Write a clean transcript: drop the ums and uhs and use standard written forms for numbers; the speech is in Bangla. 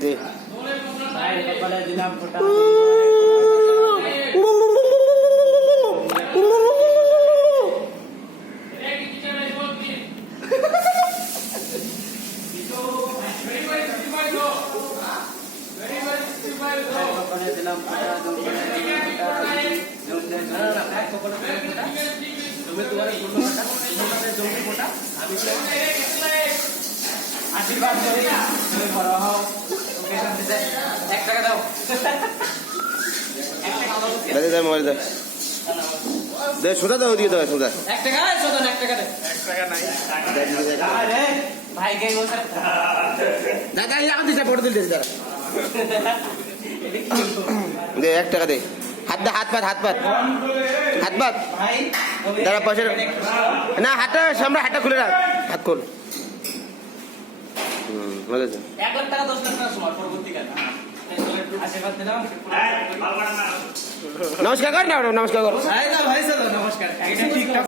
ভাই কপালে দিলাম ফোঁটা। কপালে দিলাম ফোঁটা, তুমি তোমার জমি ফোঁটা, আমি আশীর্বাদ করি তুমি বড় হও। 1 টাকা দাও। দে মোবাইল দে, দে সোজা দাও, দিয়ে দাও সোজা। 1 টাকা শোধন, 1 টাকা দে। 1 টাকা নাই। আরে ভাই কে বলছ? দাদা এখন দিছে ফটো দিতে দাদা, দে 1 টাকা দে। হাত দে, হাত পাত, হাত পাত, হাত পাত। ভাই দাদা পয়সা না, হাতটা সামনে, হাতটা খুলে রাখ, হাত খোল। ভালো আছে। 1 লাখ টাকা 10 লাখ টাকা সমান পরবর্তীকালে। আশীর্বাদ দিলাম। নমস্কার কর না, নমস্কার কর। ভাই না ভাই নমস্কার। এটা ঠিক